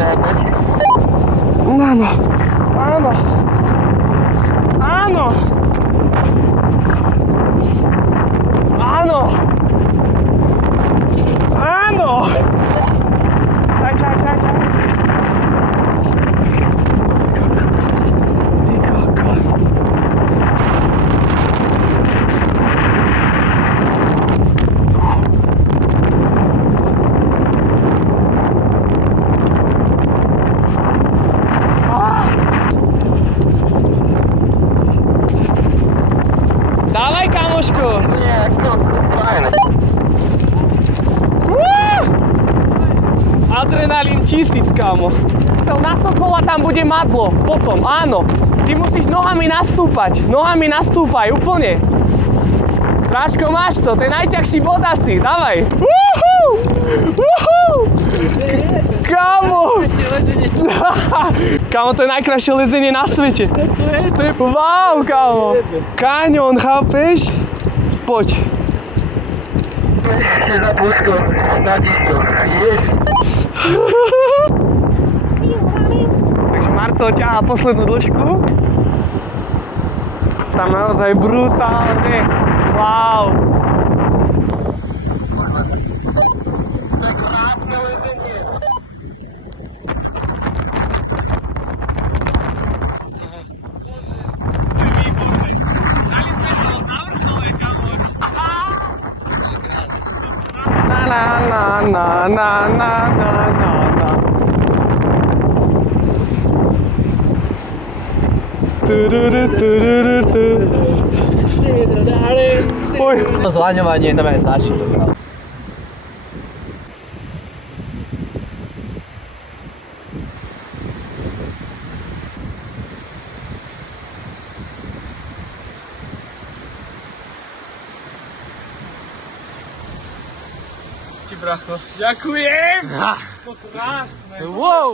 reagovať? Áno. Áno. Áno. Áno. Áno. Čaj. Ty kokos. Dávaj, kamoško. Nie, to fajn. Adrenalín 1000, kámo. Chcel na Sokola, tam bude madlo. Potom, áno. Ty musíš nohami nastúpať. Nohami nastúpaj, úplne. Práčko, máš to. To je najťažší bod asi. Dávaj. Kámo. Kámo, to je najkrajšie lezenie na svete. To je wow, kámo. Kaňon, chápeš? Poď. Ešte za púsko, nacisko. Yes. Takže Marcel ťahá poslednú dĺžku. Tam naozaj brutálne. Wow. Na. Oj. To zlaňovanie, to je zážitok. Bracho. Ďakujem! To krásne! Wow!